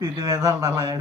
തിരുവേദം ഉള്ള കാര്യം